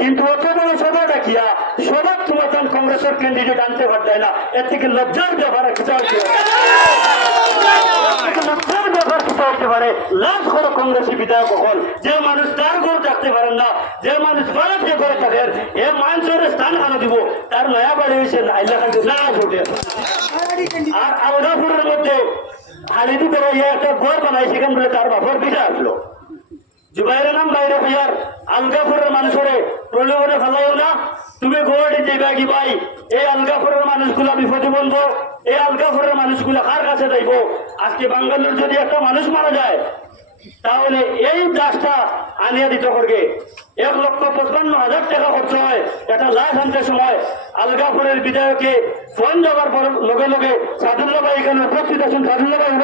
কিন্তু অত বড় সভা ডাকিয়া সবার তোমার কংগ্রেসের ক্যান্ডিডেট আনতে পারতাই না। এর থেকে লজ্জার ব্যাপার কিছু লজ্জার ব্যাপার কিছু হতে পারে। লাভ করো কংগ্রেসী বিধায়ক হল, যে মানুষ তার ঘর থাকতে পারেন না, যে মানুষ বাড়াতে করে থাকেন, এ মানুষের স্থান আনো দিব, তার নয়া বাড়ি হয়েছে না ভোটে। আর আলগাপুরের মধ্যে হালিদি করে একটা ঘর বানাই, সেখান বলে তার বাপর বিটা আসলো। জুবাইরের নাম বাইরে হইয়ার আলগাপুরের মানুষরে প্রলোভনে ফেলাইও না। তুমি গোয়াটি যাইবা কি ভাই, এই আলগাপুরের মানুষগুলা বিপদবন্ধ, এই আলগাপুরের মানুষগুলা কার কাছে যাইব? আজকে বাঙ্গালোর যদি একটা মানুষ মারা যায়, তাহলে এই দাসটা আনিয়া দিতে করবে 1,55,000 টাকা খরচ হয় একটা লাশ আনতে সময়। আলগাপুরের বিধায়কে ফোন যাওয়ার পর লগে লগে সাদুল্লাহ ভাই এখানে উপস্থিত আছেন। সাদুল্লাহ ভাই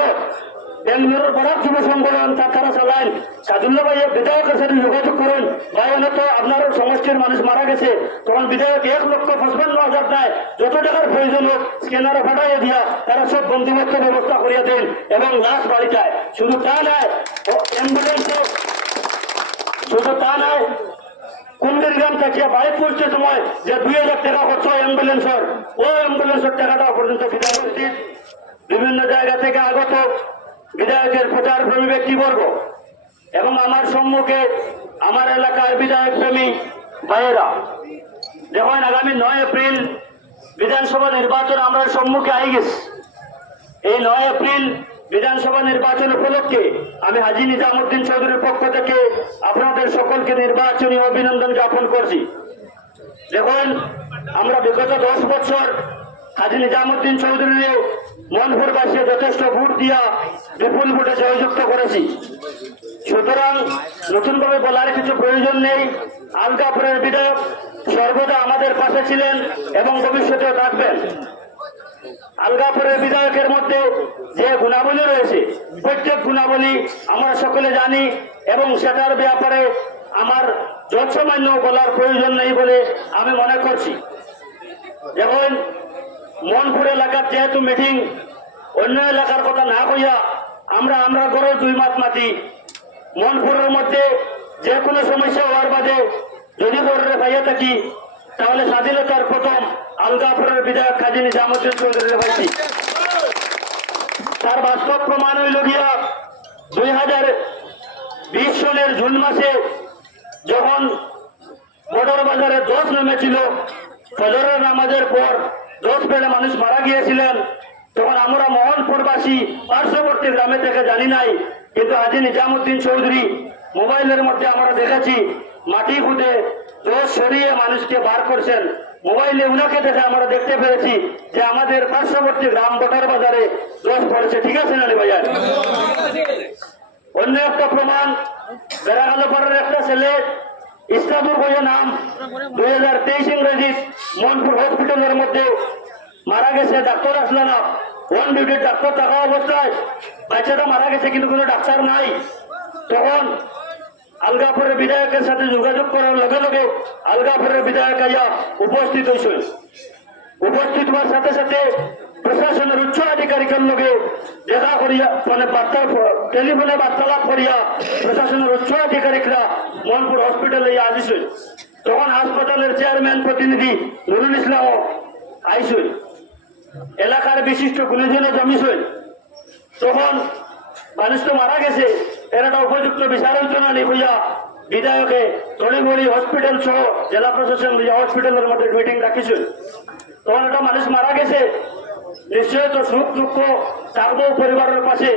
বেঙ্গালুরুর বড় যুব সংগঠন তারা চালান। সাদুল্লাহ ভাইয়ের বিধায়কের সাথে যোগাযোগ করুন। ভাই অনেক আপনার সমষ্টির মানুষ মারা গেছে, তখন বিধায়ক 1,55,000 দেয়, যত টাকার প্রয়োজন হোক স্ক্যানারে ফাটাইয়া দিয়া তারা সব বন্দোবস্ত ব্যবস্থা করিয়া দেন এবং লাশ বাড়ি যায়। শুধু তা নয়, অ্যাম্বুলেন্সে শুধু তা নয়, কুন্দিরগ্রাম থেকে বাড়ি পৌঁছতে সময় যে 2,000 টাকা খরচ হয় অ্যাম্বুলেন্সের, ওই অ্যাম্বুলেন্সের টাকাটা পর্যন্ত বিধায়ক বিভিন্ন জায়গা থেকে আগত বিধায়কের প্রচার প্রেমী ব্যক্তিবর্গ এবং আমার সম্মুখে আমার এলাকার বিধায়ক প্রেমী ভাইয়েরা, দেখুন আগামী 9 এপ্রিল বিধানসভা নির্বাচন আমরা সম্মুখে আই গেছি। এই 9 এপ্রিল বিধানসভা নির্বাচন উপলক্ষে আমি হাজী নিজামুদ্দিন চৌধুরীর পক্ষ থেকে আপনাদের সকলকে নির্বাচনী অভিনন্দন জ্ঞাপন করছি। দেখুন আমরা বিগত 10 বছর হাজী নিজামুদ্দিন চৌধুরীর মনপুরবাসী যথেষ্ট ভোট দিয়া বিপুল ভোটে জয়যুক্ত করেছি। সুতরাং নতুন ভাবে বলার কিছু প্রয়োজন নেই। আলগাপুরের বিধায়ক সর্বদা আমাদের পাশে ছিলেন এবং ভবিষ্যতেও থাকবেন। আলগাপুরের বিধায়কের মধ্যে যে গুণাবলী রয়েছে, প্রত্যেক গুণাবলী আমরা সকলে জানি এবং সেটার ব্যাপারে আমার যৎসামান্য বলার প্রয়োজন নেই বলে আমি মনে করছি। যেমন মনপুর এলাকার যেহেতু মিটিং, অন্য এলাকার কথা না হইয়া আমরা গড়ের 2 মাস মাটি মনপুরের মধ্যে যে কোনো সমস্যা হওয়ার বাদে যদি গড়ে পাইয়া থাকি, তাহলে স্বাধীনতার প্রথম আলগাপুরের বিধায়ক হাজী নিজামুদ্দিন চৌধুরী পাইছি। তার বাস্তব প্রমাণ হইল গিয়া 2020 সনের জুন মাসে যখন বর্ডার বাজারে 10 নেমেছিল, ফজরের নামাজের পর 10 বেড়ে মানুষ মারা গিয়েছিলেন, তখন আমরা মোহনপুরবাসী পার্শ্ববর্তী গ্রামে থেকে জানি নাই, কিন্তু হাজী নিজামুদ্দিন চৌধুরী মোবাইলের মধ্যে আমরা দেখেছি মাটি খুঁজে 10 সরিয়ে মানুষকে বার করছেন। মোবাইলে উনাকে দেখে আমরা দেখতে পেরেছি যে আমাদের পার্শ্ববর্তী গ্রাম বটার বাজারে 10 পড়েছে। ঠিক আছে না ভাইয়া? অন্য একটা প্রমাণ, বেড়াগালপাড়ার একটা ছেলে ইসলামপুর বইয়া নাম 2023 ইংরেজি মনপুর হসপিটালের মধ্যে মারা গেছে, ডাক্তার আসলো না। ওয়ান ডিউটির ডাক্তার থাকা অবস্থায় বাচ্চাটা মারা গেছে, কিন্তু কোনো ডাক্তার নাই। তখন আলগাপুরের বিধায়কের সাথে যোগাযোগ করার লগে লগে আলগাপুরের বিধায়ক আইয়া উপস্থিত হয়েছিল। উপস্থিত হওয়ার সাথে সাথে প্রশাসনের উচ্চ আধিকারিকের লগে দেখা করিয়া মানে টেলিফোনে বার্তালাপ করিয়া প্রশাসনের উচ্চ আধিকারিকরা মনপুর হসপিটালে আসিছিল। তখন হাসপাতালের চেয়ারম্যান প্রতিনিধি নুরুল ইসলাম আইসুল, এলাকার বিশিষ্ট গুণীজনও জমিছিল। তখন মানুষ তো মারা গেছে, এর একটা উপযুক্ত বিচারালোচনা নেই হইয়া বিধায়কে তড়িঘড়ি হসপিটাল সহ জেলা প্রশাসন হসপিটালের মধ্যে মিটিং রাখিছিল। তখন একটা মানুষ মারা গেছে, নিশ্চয় তো সুখ দুঃখ থাকবো পরিবারের পাশে।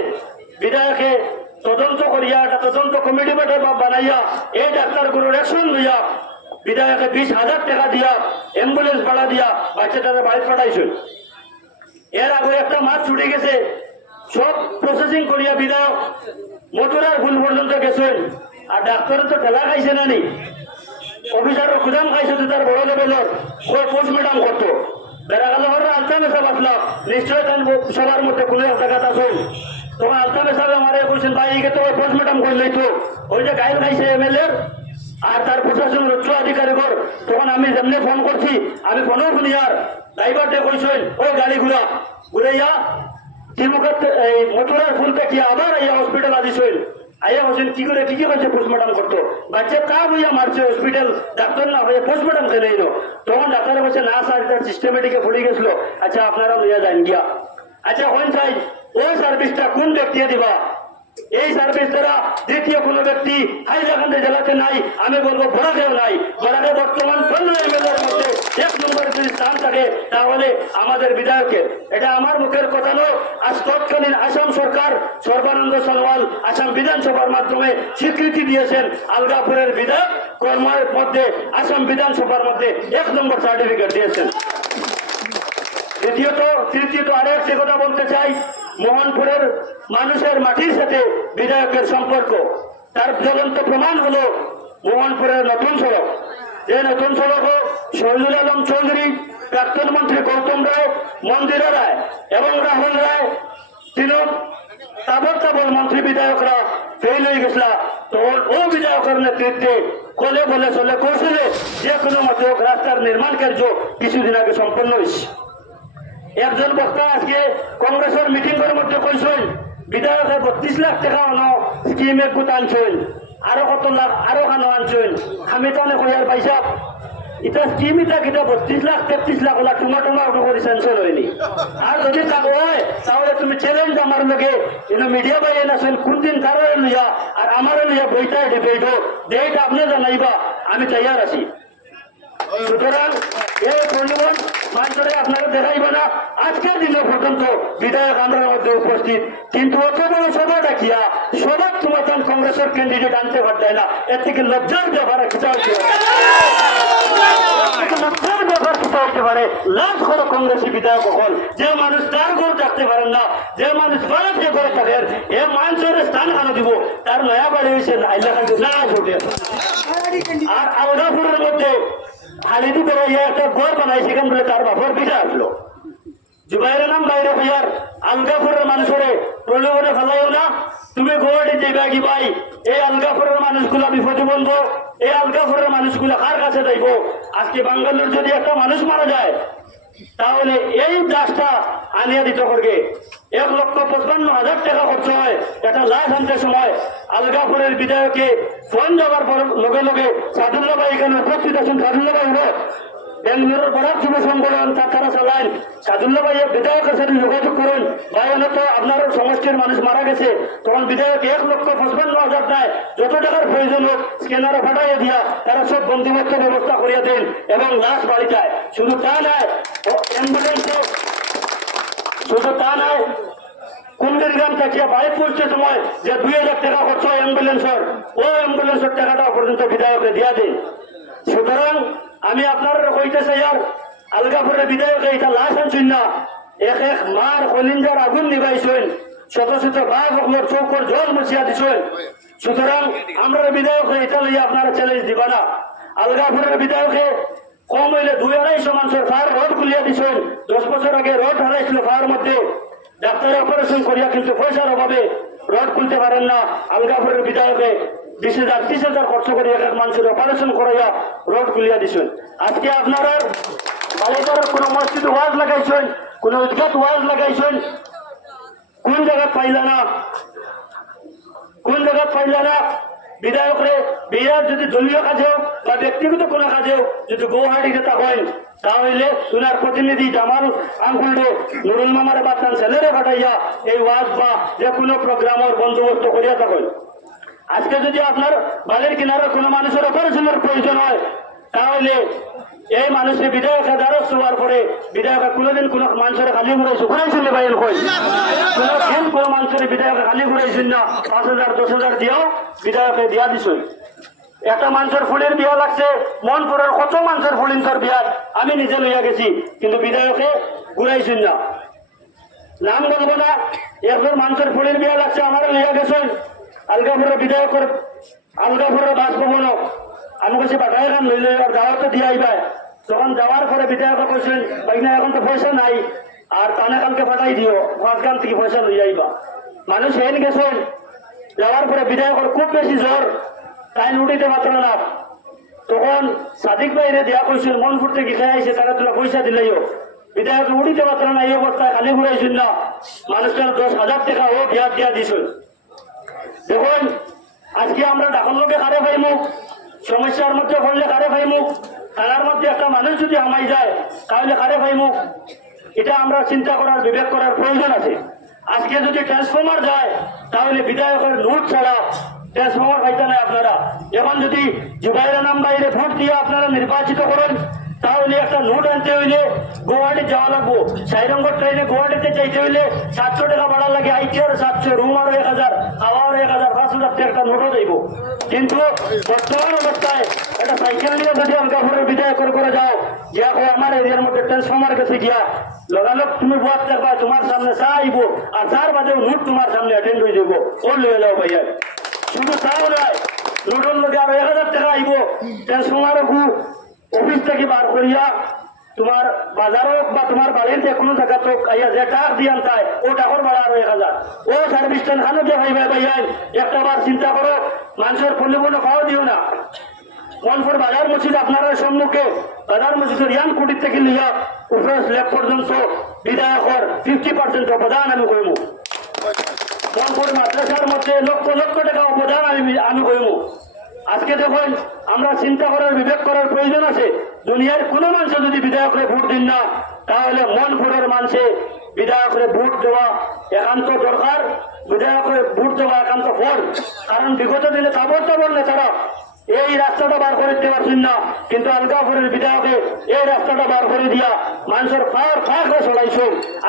বিধায়কে তদন্ত করিয়া একটা তদন্ত কমিটি বানাইয়া এই ডাক্তারগুলোর অ্যাকশন লইয়া বিধায়কে 20,000 টাকা দিয়া অ্যাম্বুলেন্স ভাড়া দিয়া বাচ্চাটাকে বাড়ি পাঠাইছিল। এর আগে একটা মাছ ছুটে গেছে, সব প্রসেসিং করিয়া বিধায়ক মথুরার ফুল পর্যন্ত গেছেন। আর ডাক্তার তো ঠেলা খাইছে না নি, অফিসার খুদাম খাইছে তো তার বড় লেভেলের ওই পোস্টমর্টম করতো। বেড়া গেল আলতা মেশা বাঁচলা, নিশ্চয় তার সবার মধ্যে কোনো একটা কথা শুন। তখন আলতা মেশাবে আমারে বলছেন ভাই একে তো পোস্টমর্টম করলেই তো ওই যে গাইল খাইছে এমএলএর আর তার প্রশাসনের উচ্চ আধিকারিকর। তখন আমি যেমনি ফোন করছি, আমি ফোনও শুনি আর ড্রাইভারটা কইছেন ওই গাড়ি ঘুরাইয়া এই মথুরার ফুল পেটিয়া আবার এই হসপিটাল আসিছিল। আইয়া বলছেন কি করে কি কি করছে পোস্টমর্টম করতো বাচ্চা কা বইয়া মারছে হসপিটাল ডাক্তার না হয়ে পোস্টমর্টম খেলে এলো তখন ডাক্তারে বলছে না স্যার তার সিস্টেমেটিকে ফুলে গেছিল আচ্ছা আপনারা লইয়া যান গিয়া আচ্ছা হন চাই ওই সার্ভিসটা কোন ব্যক্তি দিবা এই সার্ভিস দ্বারা দ্বিতীয় কোনো ব্যক্তি হাইলাকান্দি জেলাতে নাই আমি বলবো বড়াকেও নাই বড়াকে বর্তমান 15 এমএলএর মধ্যে 1 নম্বরে যদি স্থান থাকে তাহলে আমাদের বিধায়কের এটা আমার মুখের কথা নয় আজ তৎকালীন আসাম সরকার সর্বানন্দ সোনোয়াল আসাম বিধানসভার মাধ্যমে স্বীকৃতি দিয়েছেন আলগাপুরের বিধায়ক কর্মের মধ্যে আসাম বিধানসভার মধ্যে 1 নম্বর সার্টিফিকেট দিয়েছেন তৃতীয়ত আরো একটি কথা বলতে চাই মোহনপুরের মানুষের মাটির সাথে বিধায়কের সম্পর্ক তার জ্বলন্ত প্রমাণ হলো মোহনপুরের নতুন সড়ক যে নতুন সড়ক শহীদুল আলম চৌধুরী প্রাক্তন মন্ত্রী গৌতম রায় মন্দিরা রায় এবং রাহুল রায় তিন তাবল মন্ত্রী বিধায়করা ফেল হয়ে গেছিল তখন ও বিধায়কের নেতৃত্বে কলে বলে চলে কৌশলে যে কোনো মতে রাস্তার নির্মাণ কার্য কিছুদিন আগে সম্পন্ন হয়েছে একজন বক্তা আজকে কংগ্রেসের মিটিং এর মধ্যে কইছেন বিধায়কের 32 লাখ টাকা আনো স্কিমে কুত আনছেন আরো কত লাখ আরো খানো আনছেন আমি তো অনেক হইয়ার পাইছা এটা স্কিম এটা কিটা 32 লাখ 33 লাখ ওলা টুমা করে সেন্সর হয়নি আর যদি তা হয় তাহলে তুমি চ্যালেঞ্জ আমার লগে মিডিয়া বাইরে আসেন কোন দিন কারো লইয়া আর আমার লইয়া বইটা ডিবেট ডেট আপনি জানাইবা আমি তৈয়ার আছি সুতরাং এই পরিবহন মানসরে আপনারা দেখাইবে না আজকের দিনে পর্যন্ত বিধায়ক আমরা মধ্যে উপস্থিত কিন্তু অত বড় সভা দেখিয়া সবার তোমার কংগ্রেসের ক্যান্ডিডেট আনতে পারতাই না এর থেকে লজ্জার ব্যাপার কিছু লজ্জার ব্যাপার কিছু হতে পারে লাখ করে কংগ্রেসী বিধায়ক হল যে মানুষ তার ঘর রাখতে পারেন না যে মানুষ বাড়া দিয়ে করে থাকেন এ মানসরে স্থান আনো দিব তার নয়া বাড়ি হয়েছে না ছুটে আর আলগাপুরের মধ্যে হালিদি করে একটা ঘর বানাই সেখান বলে তার বাপর পিঠা আসলো জুবাইরের নাম বাইরে হইয়ার আলগাপুরের মানুষরে প্রলোভনে ফেলাইও না তুমি গোয়াটি দিবা কি ভাই এই আলগাপুরের মানুষগুলো বিপদে বলবো এই আলগাপুরের মানুষগুলো কার কাছে যাইব আজকে বাঙ্গালোর যদি একটা মানুষ মারা যায় তাহলে এই দাসটা আনিয়া দিতে করবে 1,55,000 টাকা খরচ হয় একটা লাশ আনতে সময় আলগাপুরের বিধায়কে ফোন যাওয়ার পর লগে লগে সাদুল্লাহ ভাই এখানে উপস্থিত আছেন সাদুল্লাহ ভাই বেঙ্গালুরুর বড় যুব সংগঠন তারা চালান সাদুল্লাহ ভাই বিধায়কের সাথে যোগাযোগ করুন ভাই তো আপনার সমষ্টির মানুষ মারা গেছে তখন বিধায়ক 1,55,000 দেয় যত টাকার প্রয়োজন হোক স্ক্যানারে পাঠাইয়া দিয়া তারা সব বন্দোবস্ত ব্যবস্থা করিয়া দেন এবং লাশ বাড়ি যায় শুধু তা নয় অ্যাম্বুলেন্সে শুধু তা নয় কুন্ডের গ্রাম থেকে বাইক পৌঁছতে সময় যে 2,000 টাকা খরচ হয় অ্যাম্বুলেন্সের ও অ্যাম্বুলেন্সের টাকাটা পর্যন্ত বিধায়কে দিয়া দেন সুতরাং আমি আপনারা কইতে চাই আর আলগাপুরের বিধায়কে এটা লাশ আনছেন না এক এক মার কলিঞ্জার আগুন নিবাইছেন শত শত বাঘ আপনার চৌকর জল মুছিয়া দিছেন সুতরাং আমরা বিধায়ক এটা লইয়া আপনারা চ্যালেঞ্জ দিবা না আলগাপুরের বিধায়কে কম হইলে 2-250 মানুষের ফায়ার রোড খুলিয়া দিছেন 10 বছর আগে রোড হারাইছিল ফায়ার মধ্যে ডাক্তারের অপারেশন করিয়া কিন্তু পয়সার অভাবে রোড খুলতে পারেন না আলগাপুরের বিধায়কে 20,000-30,000 খরচ করে এক এক মানুষের অপারেশন করাইয়া রোড খুলিয়া দিছেন আজকে আপনারা বালেশ্বরের কোন মসজিদ ওয়াজ লাগাইছেন কোন উদ্ঘাট ওয়াজ লাগাইছেন কোন জায়গা পাইলা না বিধায়করে বিরাট যদি দলীয় কাজেও বা ব্যক্তিগত কোনো কাজেও যদি গৌহাটিতে থাকেন তাহলে উনার প্রতিনিধি জামাল আঙ্কুলরে নুরুল মামারে বাচ্চান ছেলেরে পাঠাইয়া এই ওয়াজ বা যে কোনো প্রোগ্রামের বন্দোবস্ত করিয়া থাকেন আজকে যদি আপনার বালের কিনারে কোনো মানুষের অপারেশনের প্রয়োজন হয় তাহলে এই মানুষের বিধায়কের দ্বারস্থ হওয়ার পরে বিধায়কের কোনোদিন কোনো মানুষের খালি ঘুরাইছিল বাইন কই কোনোদিন কোনো মানুষের বিধায়কের খালি ঘুরাইছিল না 5,000-10,000 দিয়েও বিধায়কে দিয়া দিছই একটা মানুষের ফুলের বিয়া লাগছে মনপুরের কত মানুষের ফুলিনতর বিয়া আমি নিজে লইয়া গেছি কিন্তু বিধায়কে ঘুরাইছিল না নাম বলবো না একজন মানুষের ফুলের বিয়া লাগছে আমার লইয়া গেছেন আলগাপুরের বিধায়কের আলগাপুরের বাসভবন আমি কাছে পাঠাই খান লইলে আর যাওয়ার তো দিয়ে আইবাই তখন যাওয়ার পরে বিধায়ক কইছেন ভাই না এখন তো পয়সা নাই আর তানে কালকে পাঠাই দিও পাঁচগান থেকে পয়সা লই যাইবা মানুষ হেন গেছেন যাওয়ার পরে বিধায়কের খুব বেশি জ্বর তাই উঠিতে পারত না তখন সাদিক ভাইরে দেয়া কইছেন মনপুর থেকে খেয়ে আইসে তারা তোলা পয়সা দিলাইও বিধায়ক উঠিতে পারত না এই অবস্থায় খালি ঘুরাইছেন না মানুষটার 10,000 টাকা ও বিয়া দিয়া দিছেন দেখুন আজকে আমরা ডাকর লোকে কারে পাইমু, সমস্যার মধ্যে পড়লে কারে পাইমু, থানার মধ্যে একটা মানুষ যদি হামাই যায় তাহলে কারে পাইমু, এটা আমরা চিন্তা করার বিবেক করার প্রয়োজন আছে। আজকে যদি ট্রান্সফর্মার যায় তাহলে বিধায়কের নোট ছাড়া ট্রান্সফর্মার পাইতে না আপনারা। এখন যদি জুবাইরা নাম বাইরে ভোট দিয়ে আপনারা নির্বাচিত করেন তাহলে একটা নোট আনতে হইলে গুয়াহাটি যাওয়া লাগবো, সাইরঙ্গর ট্রেনে গুয়াহাটিতে চাইতে হইলে 700 টাকা ভাড়া লাগে, আইটি আর 700, রুম আরো 1000, খাওয়ার 1000, 5,000 একটা নোটও যাইব। কিন্তু বর্তমান অবস্থায় একটা সাইকেল নিয়ে যদি আলগাপুরের বিধায়কের করে যাও, গিয়া আমার এরিয়ার মধ্যে ট্রান্সফর্মার গেছে গিয়া লগালগ তুমি বাদ দেখবা তোমার সামনে চা আইব, আর চার বাদেও নোট তোমার সামনে অ্যাটেন্ড হয়ে যাবো, ওর লয়ে যাও ভাইয়া। শুধু চাও নয়, নোটের লগে আরো 1000 টাকা আইব, ট্রান্সফর্মারও অফিস থেকে বার করিয়া তোমার বাজারও বা তোমার বাড়ির যে কোনো জায়গা তো আইয়া যে টাকা দিয়ে আনতায় ও টাকার ভাড়া আরো 1000, ও সার্ভিস স্ট্যান্ড খানো দিয়ে ভাই ভাই ভাইয়াই একটা বার চিন্তা করো, মানুষের পরিবহন খাওয়া দিও না। মনপুর বাজার মসজিদ আপনারা সম্মুখে বাজার মসজিদের ইয়ান কুটির থেকে লিয়া উপরে স্ল্যাব পর্যন্ত বিধায়কর 50% অবদান আমি কইমু। মনপুর মাদ্রাসার মধ্যে লক্ষ লক্ষ টাকা অবদান আমি কইমু। আজকে দেখুন আমরা চিন্তা করার বিবেক করার প্রয়োজন আছে। দুনিয়ার কোনো মানুষ যদি বিধায়করে ভোট দিন না তাহলে মনপুরের মানুষে বিধায়করে ভোট দেওয়া একান্ত দরকার, বিধায়করে ভোট দেওয়া একান্ত ফল। কারণ বিগত দিনে তাবড় নেতারা এই রাস্তাটা বার করে দিতে পারছেন না, কিন্তু আলগাপুরের বিধায়কে এই রাস্তাটা বার করে দিয়া মানুষের ফাঁক ফাঁকে চলাইছ।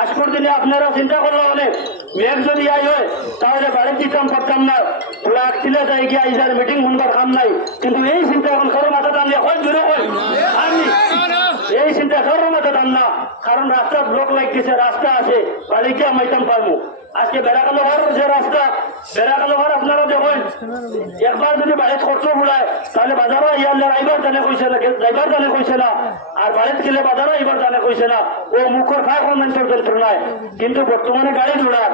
আজকের দিনে আপনারা চিন্তা করলে অনেক মেঘ যদি আই হয় তাহলে বাড়ির দিতাম পারতাম না, ফ্লাগ তিলে যাই গিয়ে আইসার মিটিং শুনবার কাম নাই। কিন্তু এই চিন্তা এখন কারো মাথা টানলে হয় জুড়ে হয় আমি এই চিন্তা কারো মাথা টান না, কারণ রাস্তা ব্লক লাগতেছে, রাস্তা আছে বাড়ি গিয়ে মাইতাম পারবো। আজকে বেড়াকালো ঘর যে রাস্তা, বেড়াকালো ঘর আপনারা দেখুন একবার যদি বাড়িতে খরচ বুলায় তাহলে বাজারও ইয়ার আইবার জানে কইছে না, যাইবার জানে কইছে না, আর বাড়িতে গেলে বাজারও আইবার জানে কইছে না, ও মুখের খায় কোন মানুষের যন্ত্রণায়। কিন্তু বর্তমানে গাড়ি দৌড়ার,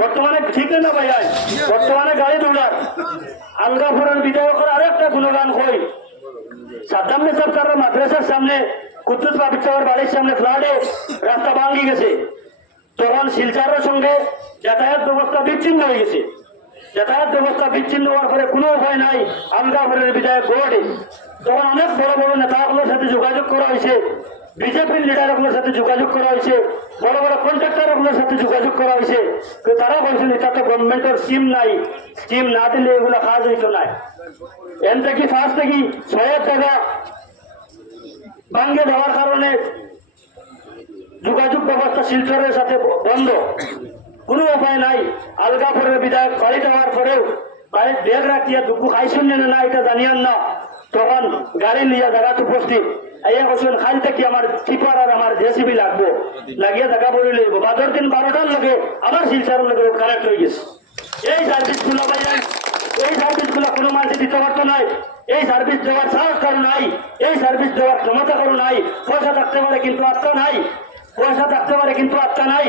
বর্তমানে ঠিক না ভাই, বর্তমানে গাড়ি দৌড়ার। আলগাপুরের বিধায়কের আরেকটা গুণগান কই, সাদ্দাম সরকারের মাদ্রাসার সামনে কুদ্দুস বাবির বাড়ির সামনে ফ্লাডে রাস্তা ভাঙ্গি গেছে, তখন শিলচারের সঙ্গে যাতায়াত ব্যবস্থা বিচ্ছিন্ন হয়ে গেছে। যাতায়াত ব্যবস্থা বিচ্ছিন্ন হওয়ার পরে কোনো উপায় নাই আলগাপুরের বিধায়ক বোর্ডে, তখন অনেক বড় বড় নেতাগুলোর সাথে যোগাযোগ করা হয়েছে, বিজেপির লিডারগুলোর সাথে যোগাযোগ করা হয়েছে, বড় বড় কন্ট্রাক্টরগুলোর সাথে যোগাযোগ করা হয়েছে। তো তারা বলছেন এটা তো গভর্নমেন্টের স্কিম নাই, স্কিম না দিলে এগুলো কাজ হইতো নাই। এন থেকে ফার্স্ট থেকে 6 টাকা ভাঙ্গে দেওয়ার কারণে যোগাযোগ ব্যবস্থা শিলচরের সাথে বন্ধ, কোনো উপায় নাই। আলগাপুরের বিধায়ক বাড়ি দেওয়ার পরেও বাড়ির ব্যাগ রাখিয়া দুঃখ খাইছেন না এটা জানিয়ান না, তখন গাড়ি নিয়ে জায়গাতে উপস্থিত আইয়া বলছেন খাল থেকে আমার টিপার আর আমার জেসিবি লাগবো, লাগিয়ে জায়গা বলে লইব। বাদর দিন 12টার লগে আবার শিলচরের লগে কানেক্ট হয়ে গেছে। এই সার্ভিসগুলো ভাইয়ান, এই সার্ভিসগুলো কোনো মানুষ দিতে পারতো নাই, এই সার্ভিস দেওয়ার সাহস কারো নাই, এই সার্ভিস দেওয়ার ক্ষমতা কারো নাই। পয়সা থাকতে পারে কিন্তু আত্মা নাই, পয়সা থাকতে পারে কিন্তু আত্মা নাই।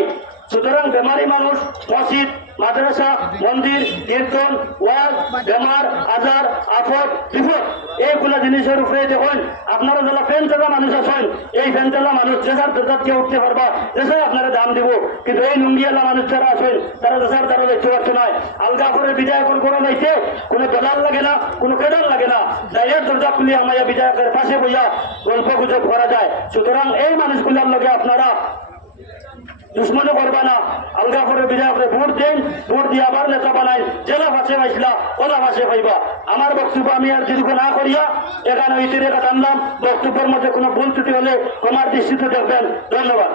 সুতরাং বেমারি মানুষ মসজিদ, মাদ্রাসা, মন্দির, কীর্তন, ওয়াজ, বেমার, আজার, আফত, বিপদ এইগুলা জিনিসের উপরে দেখুন আপনারা যারা ফ্যান তেলা মানুষ আছেন, এই ফ্যান তেলা মানুষ যেসার দেশারকে উঠতে পারবা, দেশে আপনারা দাম দিব। কিন্তু এই নুঙ্গিয়ালা মানুষ যারা আছেন তারা দেশার দ্বারা দেখতে পারছে নয়। আলগাপুরের বিধায়কের কোনো নাইছে, কোনো দলাল লাগে না, কোনো কেডাল লাগে না, ডাইরেক্ট দরজা খুলে আমায় বিধায়কের পাশে বইয়া গল্প গুজব করা যায়। সুতরাং এই মানুষগুলোর লগে আপনারা দুশ্মনও করবা না, আলগাপুরের বিধায়করে ভোট দেন, ভোট দিয়ে আবার নেতা বানাই, জেলা ভাষে পাইছিলা ওলা ভাষে পাইবা। আমার বক্তব্য আমি আর দীর্ঘ না করিয়া এখানে ইতিরে টানলাম। বক্তব্যের মধ্যে কোনো ভুল ত্রুটি হলে আমার দৃষ্টিতে দেখবেন। ধন্যবাদ।